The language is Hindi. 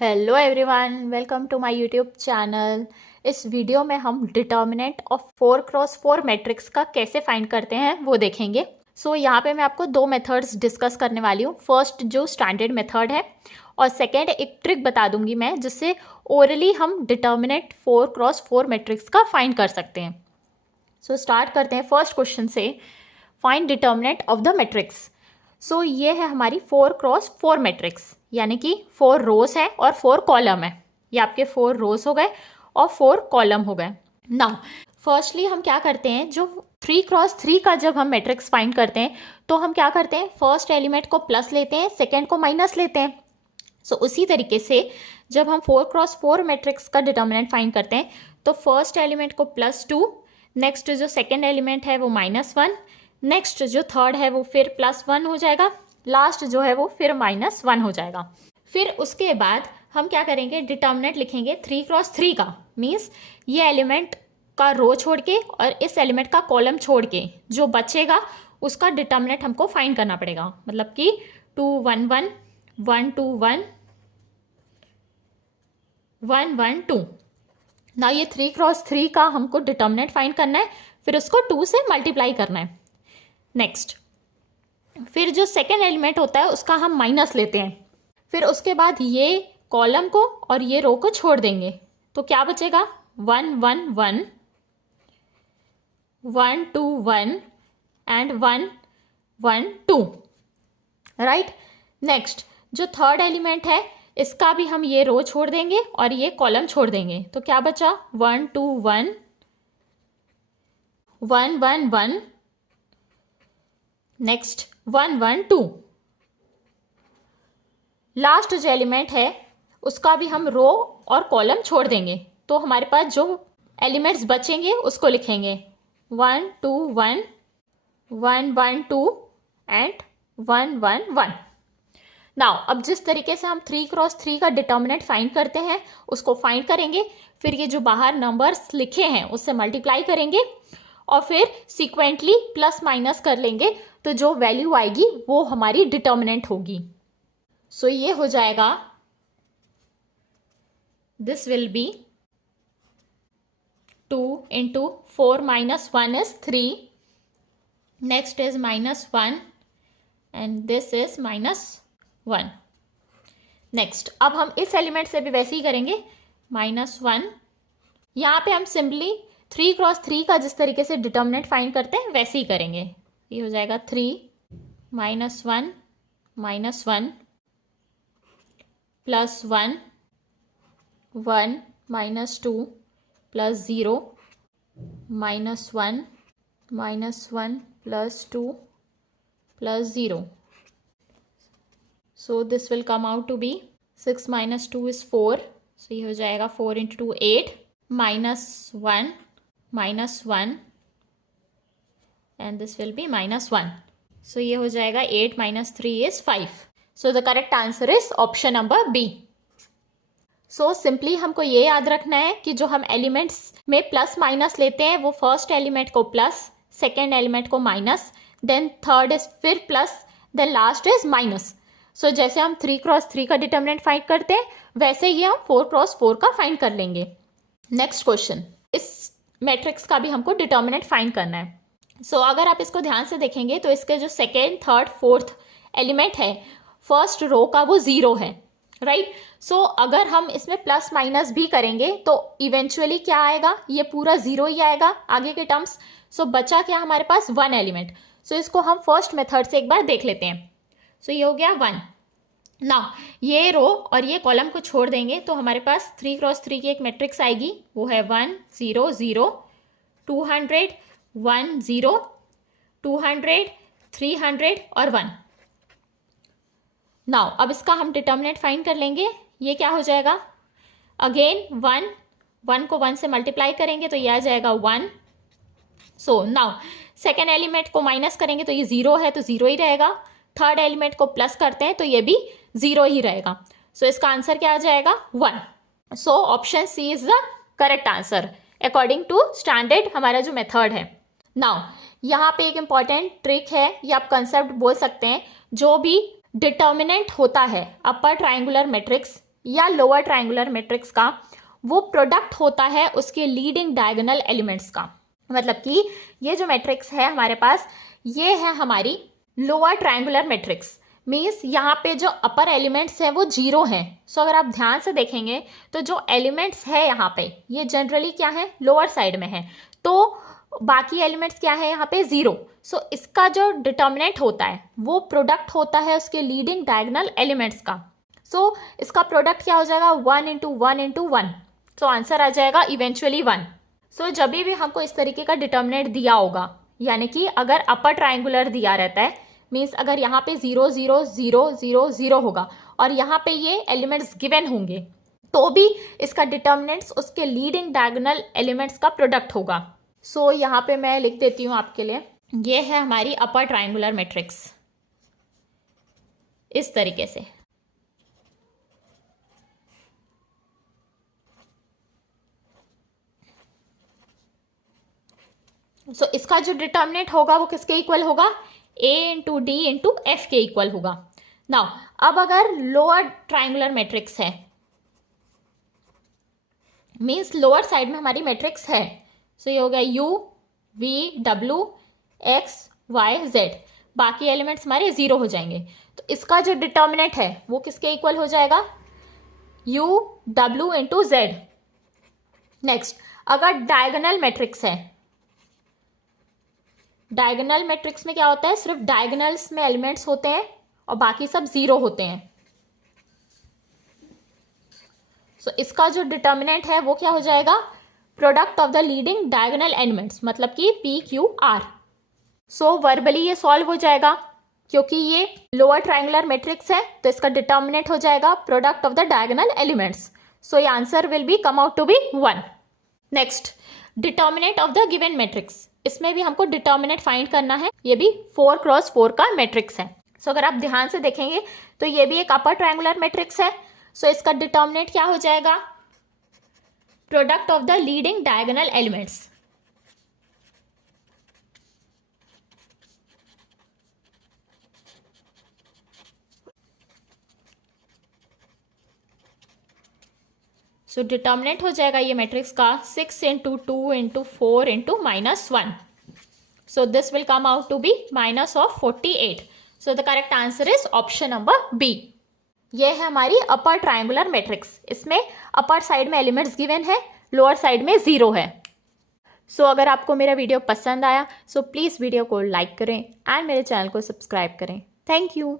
Hello everyone, welcome to my YouTube channel. इस वीडियो में हम डिटर्मिनेंट ऑफ 4x4 मैट्रिक्स का कैसे फाइंड करते हैं वो देखेंगे। यहाँ पे मैं आपको दो मेथड्स डिस्कस करने वाली हूँ। फर्स्ट जो स्टैंडर्ड मेथड है और सेकेंड एक ट्रिक बता दूंगी मैं जिससे ओरली हम डिटर्मिनेंट 4x4 मैट्रिक्स का फाइंड कर सकते हैं। स्टार्ट करते हैं फर्स्ट क्वेश्चन से। Find determinant of the matrix. ये है हमारी 4x4 मैट्रिक्स, यानी कि 4 रोज है और 4 कॉलम है। ये आपके 4 रोज हो गए और 4 कॉलम हो गए। नाउ फर्स्टली हम क्या करते हैं, जो 3x3 का जब हम मैट्रिक्स फाइंड करते हैं तो हम क्या करते हैं, फर्स्ट एलिमेंट को प्लस लेते हैं, सेकेंड को माइनस लेते हैं। उसी तरीके से जब हम 4x4 मैट्रिक्स का डिटर्मिनेंट फाइंड करते हैं तो फर्स्ट एलिमेंट को +2, नेक्स्ट जो सेकेंड एलिमेंट है वो -1, नेक्स्ट जो थर्ड है वो फिर +1 हो जाएगा, लास्ट जो है वो फिर -1 हो जाएगा। फिर उसके बाद हम क्या करेंगे, डिटर्मिनेंट लिखेंगे 3x3 का। मीन्स ये एलिमेंट का रो छोड़ के और इस एलिमेंट का कॉलम छोड़ के जो बचेगा उसका डिटर्मिनेंट हमको फाइंड करना पड़ेगा। मतलब कि 2 1 1 1 2 1 1 1 2 ना। ये 3x3 का हमको डिटर्मिनेंट फाइंड करना है, फिर उसको 2 से मल्टीप्लाई करना है। नेक्स्ट फिर जो सेकेंड एलिमेंट होता है उसका हम माइनस लेते हैं। फिर उसके बाद ये कॉलम को और ये रो को छोड़ देंगे तो क्या बचेगा, 1 1 1 1 2 1 एंड 1 1 2, राइट। नेक्स्ट जो थर्ड एलिमेंट है इसका भी हम ये रो छोड़ देंगे और ये कॉलम छोड़ देंगे तो क्या बचा, 1 2 1 1 1 1, नेक्स्ट 1 1 2। लास्ट जो एलिमेंट है उसका भी हम रो और कॉलम छोड़ देंगे तो हमारे पास जो एलिमेंट्स बचेंगे उसको लिखेंगे 1 2 1 1 1 2 एंड 1 1 1। नाउ अब जिस तरीके से हम 3x3 का डिटर्मिनेंट फाइंड करते हैं उसको फाइंड करेंगे, फिर ये जो बाहर नंबर्स लिखे हैं उससे मल्टीप्लाई करेंगे और फिर सीक्वेंटली प्लस माइनस कर लेंगे तो जो वैल्यू आएगी वो हमारी डिटर्मिनेंट होगी। ये हो जाएगा, this will be 2 into 4 minus 1 is 3, next is -1 and this is -1। Next अब हम इस एलिमेंट से भी वैसे ही करेंगे, -1। यहाँ पे हम सिंपली 3x3 का जिस तरीके से डिटर्मिनेंट फाइंड करते हैं वैसे ही करेंगे। ये हो जाएगा 3 -1 -1 +1 1 -2 +0 -1 -1 +2 +0। This will come out to be 6 - 2 is 4। ये हो जाएगा 4 × 2 8 -1 -1 and this will be -1। ये हो जाएगा 8 - 3 is 5। The correct answer is option number B. Simply हमको ये याद रखना है कि जो हम एलिमेंट्स में प्लस माइनस लेते हैं वो फर्स्ट एलिमेंट को प्लस, सेकेंड एलिमेंट को माइनस, देन थर्ड इज फिर plus, then last is minus. जैसे हम 3x3 का डिटर्मिनेंट फाइंड करते हैं वैसे ही हम 4x4 का फाइंड कर लेंगे। नेक्स्ट क्वेश्चन, इस मैट्रिक्स का भी हमको डिटर्मिनेंट फाइंड करना है। अगर आप इसको ध्यान से देखेंगे तो इसके जो सेकेंड थर्ड फोर्थ एलिमेंट है फर्स्ट रो का वो 0 है, राइट। अगर हम इसमें प्लस माइनस भी करेंगे तो इवेंचुअली क्या आएगा, ये पूरा 0 ही आएगा आगे के टर्म्स। बचा क्या हमारे पास, 1 एलिमेंट। इसको हम फर्स्ट मेथड से एक बार देख लेते हैं। ये हो गया 1। नाउ ये रो और ये कॉलम को छोड़ देंगे तो हमारे पास 3x3 की एक मैट्रिक्स आएगी, वो है 1 0 0 200 1 0 200 300 और 1। नाउ अब इसका हम डिटर्मिनेंट फाइंड कर लेंगे। ये क्या हो जाएगा, अगेन 1 1 को 1 से मल्टीप्लाई करेंगे तो ये आ जाएगा 1। नाउ सेकेंड एलिमेंट को माइनस करेंगे तो ये 0 है तो 0 ही रहेगा, थर्ड एलिमेंट को प्लस करते हैं तो ये भी 0 ही रहेगा। इसका आंसर क्या आ जाएगा, 1। Option C is the correct answer according to standard हमारा जो मेथड है। नाउ यहाँ पे एक इंपॉर्टेंट ट्रिक है या आप कंसेप्ट बोल सकते हैं, जो भी डिटर्मिनेंट होता है अपर ट्राइंगुलर मैट्रिक्स या लोअर ट्रायंगुलर मैट्रिक्स का वो प्रोडक्ट होता है उसके लीडिंग डायगोनल एलिमेंट्स का। मतलब कि ये जो मैट्रिक्स है हमारे पास, ये है हमारी लोअर ट्रायंगुलर मैट्रिक्स। मीन्स यहाँ पे जो अपर एलिमेंट्स हैं वो 0 हैं। सो अगर आप ध्यान से देखेंगे तो जो एलिमेंट्स है यहाँ पे ये जनरली क्या है, लोअर साइड में है, तो बाकी एलिमेंट्स क्या है यहाँ पे 0। सो इसका जो डिटर्मिनेंट होता है वो प्रोडक्ट होता है उसके लीडिंग डायगोनल एलिमेंट्स का। सो इसका प्रोडक्ट क्या हो जाएगा, 1 × 1 × 1। सो आंसर आ जाएगा इवेंचुअली 1। सो जब भी हमको इस तरीके का डिटर्मिनेंट दिया होगा, यानी कि अगर अपर ट्रायंगुलर दिया रहता है, मीन्स अगर यहाँ पे 0 0 0 0 0 होगा और यहाँ पे ये एलिमेंट्स गिवन होंगे, तो भी इसका डिटर्मिनेंट्स उसके लीडिंग डायगोनल एलिमेंट्स का प्रोडक्ट होगा। सो यहाँ पे मैं लिख देती हूँ आपके लिए, ये है हमारी अपर ट्रायंगुलर मैट्रिक्स इस तरीके से। सो इसका जो डिटर्मिनेंट होगा वो किसके इक्वल होगा, a × d × f के इक्वल होगा। नाउ अब अगर लोअर ट्रायंगुलर मैट्रिक्स है, मीन्स लोअर साइड में हमारी मैट्रिक्स है, सो ये हो गया u v w x y z, बाकी एलिमेंट्स हमारे 0 हो जाएंगे। तो इसका जो डिटर्मिनेंट है वो किसके इक्वल हो जाएगा, u w × z। नेक्स्ट अगर डायगोनल मैट्रिक्स है, डायगोनल मैट्रिक्स में क्या होता है, सिर्फ डायगोनल्स में एलिमेंट्स होते हैं और बाकी सब 0 होते हैं। सो इसका जो डिटर्मिनेंट है वो क्या हो जाएगा, product of the leading diagonal elements, मतलब कि p q r। सो वर्बली ये सॉल्व हो जाएगा, क्योंकि ये लोअर ट्रायंगुलर मैट्रिक्स है तो इसका डिटर्मिनेंट हो जाएगा product of the diagonal elements. So ये answer will be come out to be 1। Next determinant of the given matrix, इसमें भी हमको डिटर्मिनेंट फाइंड करना है। ये भी 4 × 4 का मैट्रिक्स है। सो अगर आप ध्यान से देखेंगे तो ये भी एक अपर ट्रायंगुलर मैट्रिक्स है। सो इसका डिटर्मिनेंट क्या हो जाएगा, product of the leading diagonal elements. So determinant हो जाएगा ये मैट्रिक्स का 6 × 2 × 4 × -1। So this will come out to be -48। So the correct answer is option number B. ये है हमारी अपर ट्रायंगुलर मैट्रिक्स। इसमें अपर साइड में एलिमेंट्स गिवन है, लोअर साइड में 0 है। सो अगर आपको मेरा वीडियो पसंद आया सो प्लीज़ वीडियो को लाइक करें एंड मेरे चैनल को सब्सक्राइब करें। Thank you.